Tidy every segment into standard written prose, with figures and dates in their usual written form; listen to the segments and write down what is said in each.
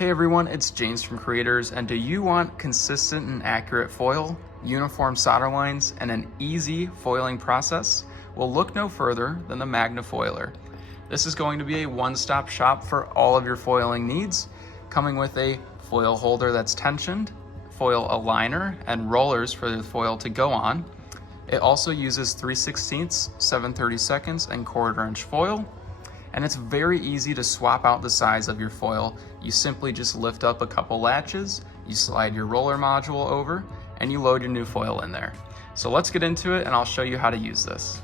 Hey everyone, it's James from Creators, and do you want consistent and accurate foil, uniform solder lines, and an easy foiling process? Well, look no further than the Magne-Foiler. This is going to be a one-stop shop for all of your foiling needs, coming with a foil holder that's tensioned, foil aligner, and rollers for the foil to go on. It also uses 3/16, 7/32, and 1/4 inch foil. And it's very easy to swap out the size of your foil. You simply just lift up a couple latches, you slide your roller module over, and you load your new foil in there. So let's get into it and I'll show you how to use this.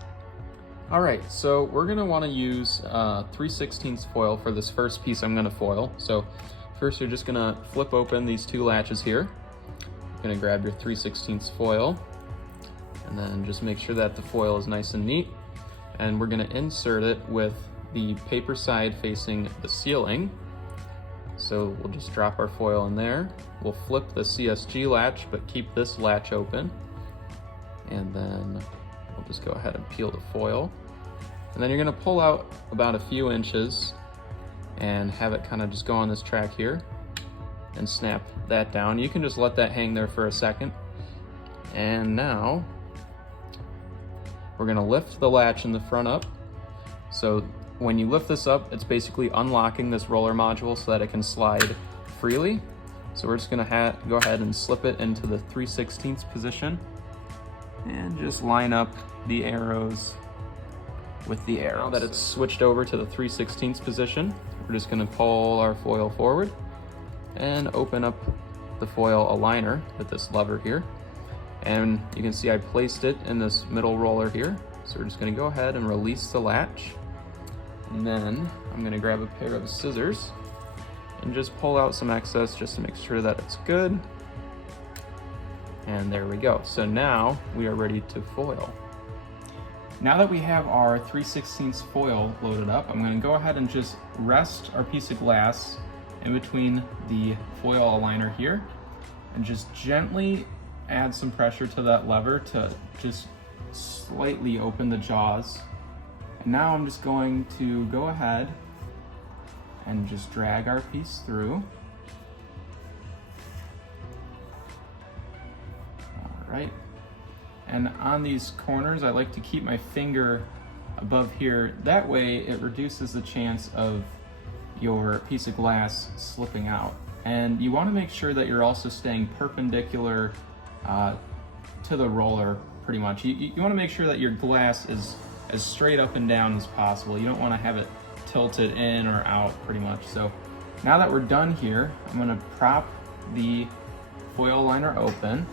All right, so we're gonna wanna use 3/16 foil for this first piece I'm gonna foil. So first you're just gonna flip open these two latches here. You're gonna grab your 3/16 foil and then just make sure that the foil is nice and neat. And we're gonna insert it with the paper side facing the ceiling. So we'll just drop our foil in there. We'll flip the CSG latch, but keep this latch open. And then we'll just go ahead and peel the foil. And then you're gonna pull out about a few inches and have it kind of just go on this track here and snap that down. You can just let that hang there for a second. And now we're gonna lift the latch in the front up. So when you lift this up, it's basically unlocking this roller module so that it can slide freely. So we're just gonna go ahead and slip it into the 3/16 position and just line up the arrows with the arrow. Now that it's switched over to the 3/16 position, we're just gonna pull our foil forward and open up the foil aligner with this lever here. And you can see I placed it in this middle roller here. So we're just gonna go ahead and release the latch. And then I'm gonna grab a pair of scissors and just pull out some excess just to make sure that it's good. And there we go. So now we are ready to foil. Now that we have our 3/16 foil loaded up, I'm gonna go ahead and just rest our piece of glass in between the foil aligner here and just gently add some pressure to that lever to just slightly open the jaws. And now I'm just going to go ahead and just drag our piece through. All right. And on these corners, I like to keep my finger above here. That way it reduces the chance of your piece of glass slipping out. And you want to make sure that you're also staying perpendicular to the roller pretty much. You want to make sure that your glass is as straight up and down as possible. You don't want to have it tilted in or out pretty much. So now that we're done here, I'm going to prop the foil liner open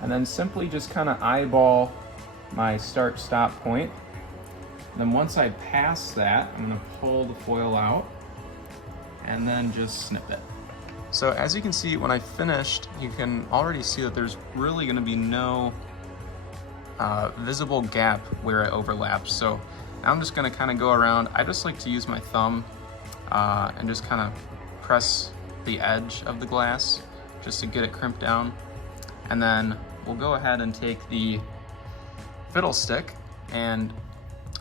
and then simply just kind of eyeball my start-stop point. And then once I pass that, I'm going to pull the foil out and then just snip it. So as you can see, when I finished, you can already see that there's really going to be no visible gap where it overlaps. So now I'm just going to kind of go around. I just like to use my thumb and just kind of press the edge of the glass just to get it crimped down. And then we'll go ahead and take the fiddle stick, and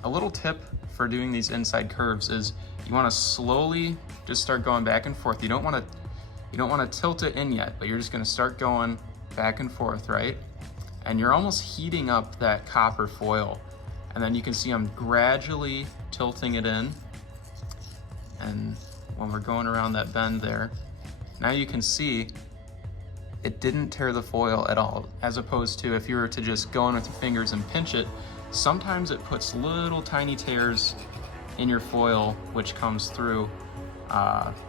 a little tip for doing these inside curves is you want to slowly just start going back and forth. You don't want to tilt it in yet, but you're just going to start going back and forth, right? And you're almost heating up that copper foil. And then you can see I'm gradually tilting it in. And when we're going around that bend there, now you can see it didn't tear the foil at all, as opposed to if you were to just go in with your fingers and pinch it, sometimes it puts little tiny tears in your foil, which comes through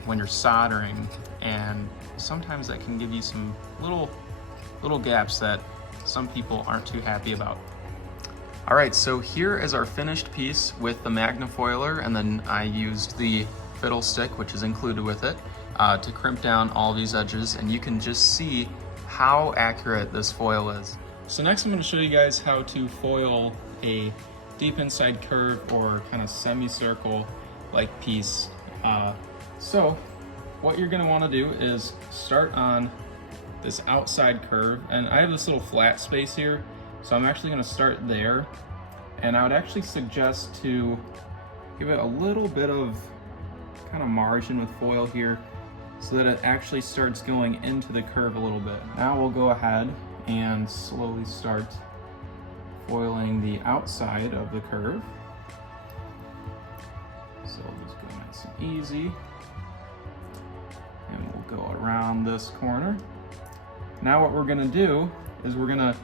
when you're soldering. And sometimes that can give you some little gaps that some people aren't too happy about. All right, so here is our finished piece with the Magne-Foiler, and then I used the fiddle stick, which is included with it, to crimp down all these edges, and you can just see how accurate this foil is. So next I'm going to show you guys how to foil a deep inside curve or kind of semicircle like piece. So what you're going to want to do is start on this outside curve, and I have this little flat space here, so I'm actually going to start there. And I would actually suggest to give it a little bit of kind of margin with foil here, so that it actually starts going into the curve a little bit. Now we'll go ahead and slowly start foiling the outside of the curve. So we'll just go nice and easy. And we'll go around this corner. Now what we're gonna do is we're gonna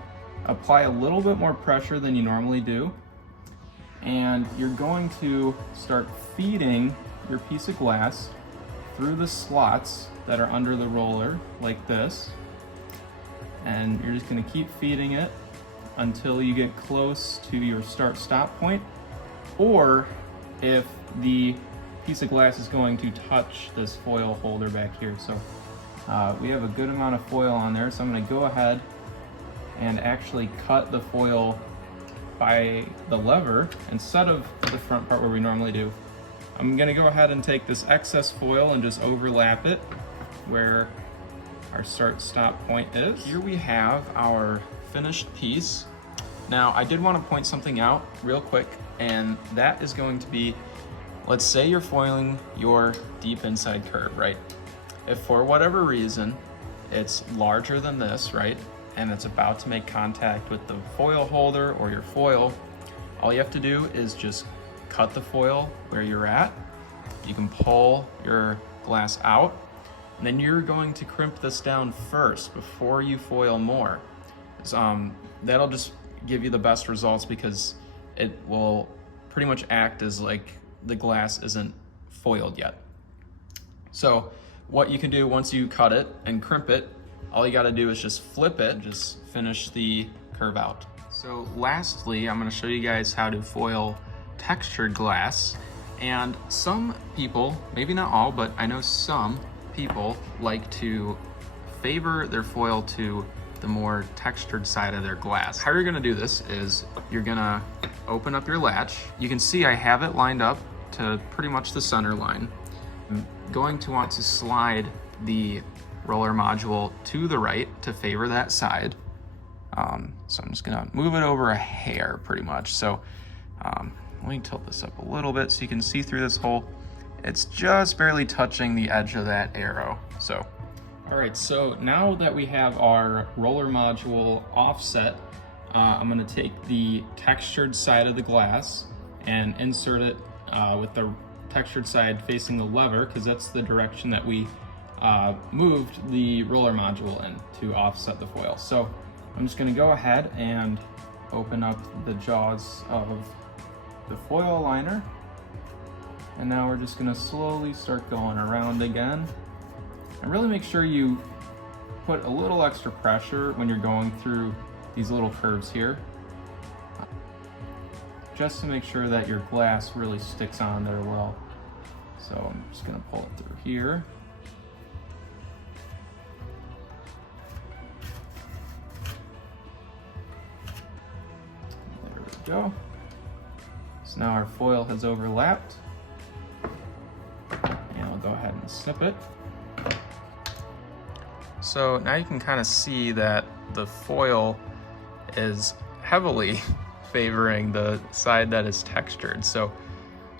apply a little bit more pressure than you normally do. And you're going to start feeding your piece of glass through the slots that are under the roller, like this. And you're just gonna keep feeding it until you get close to your start-stop point, or if the piece of glass is going to touch this foil holder back here. So we have a good amount of foil on there, so I'm gonna go ahead and actually cut the foil by the lever instead of the front part where we normally do. I'm gonna go ahead and take this excess foil and just overlap it where our start-stop point is. Here we have our finished piece. Now, I did want to point something out real quick, and that is going to be, let's say you're foiling your deep inside curve, right? If for whatever reason it's larger than this, right, and it's about to make contact with the foil holder or your foil, all you have to do is just cut the foil where you're at. You can pull your glass out, and then you're going to crimp this down first before you foil more. That'll just give you the best results because it will pretty much act as like the glass isn't foiled yet. So what you can do once you cut it and crimp it, all you gotta do is just flip it, just finish the curve out. So lastly, I'm gonna show you guys how to foil textured glass. And some people, maybe not all, but I know some people like to favor their foil to the more textured side of their glass. How you're gonna do this is you're gonna open up your latch. You can see I have it lined up to pretty much the center line. I'm going to want to slide the roller module to the right to favor that side. So I'm just gonna move it over a hair pretty much. So let me tilt this up a little bit so you can see through this hole. It's just barely touching the edge of that arrow. So, all right, so now that we have our roller module offset, I'm gonna take the textured side of the glass and insert it with the textured side facing the lever, because that's the direction that we moved the roller module in to offset the foil. So I'm just gonna go ahead and open up the jaws of the foil liner. And now we're just gonna slowly start going around again. And really make sure you put a little extra pressure when you're going through these little curves here, just to make sure that your glass really sticks on there well. So I'm just gonna pull it through here. There we go. So now our foil has overlapped. And I'll go ahead and snip it. So now you can kind of see that the foil is heavily favoring the side that is textured. So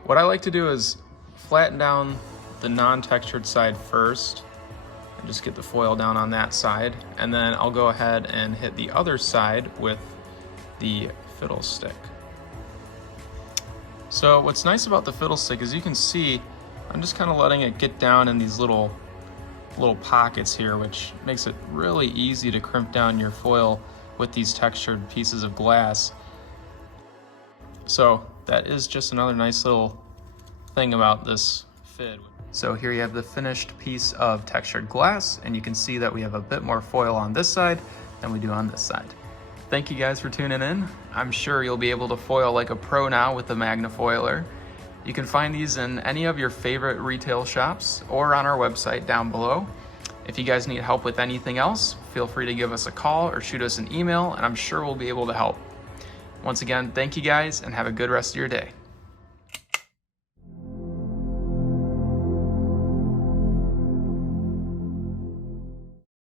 what I like to do is flatten down the non-textured side first and just get the foil down on that side. And then I'll go ahead and hit the other side with the fiddle stick. So what's nice about the fiddle stick is you can see I'm just kind of letting it get down in these little pockets here, which makes it really easy to crimp down your foil with these textured pieces of glass. So that is just another nice little thing about this FID. So here you have the finished piece of textured glass, and you can see that we have a bit more foil on this side than we do on this side. Thank you guys for tuning in. I'm sure you'll be able to foil like a pro now with the Magne-Foiler. You can find these in any of your favorite retail shops or on our website down below. If you guys need help with anything else, feel free to give us a call or shoot us an email, and I'm sure we'll be able to help. Once again, thank you guys and have a good rest of your day.